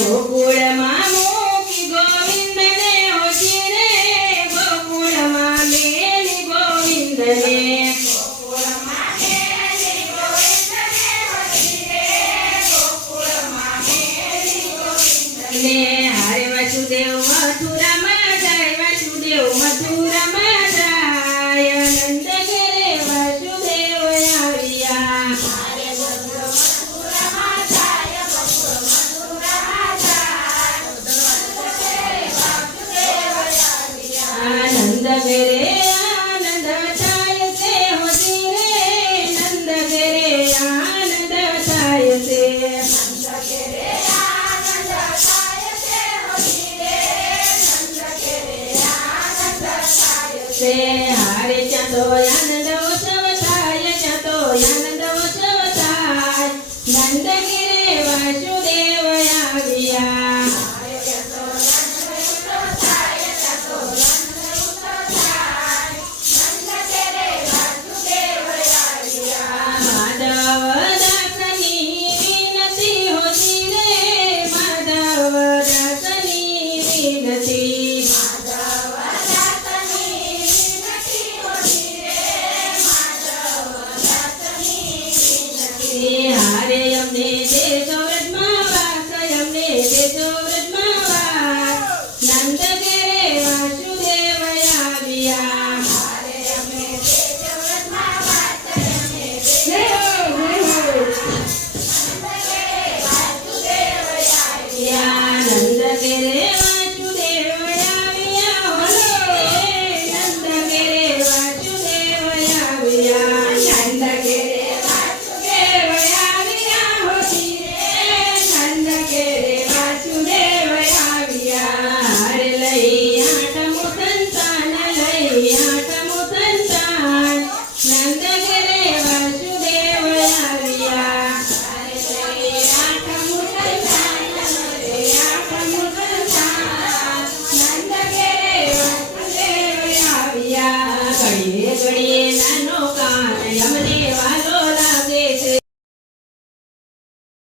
గోకుళమా Oh yeah.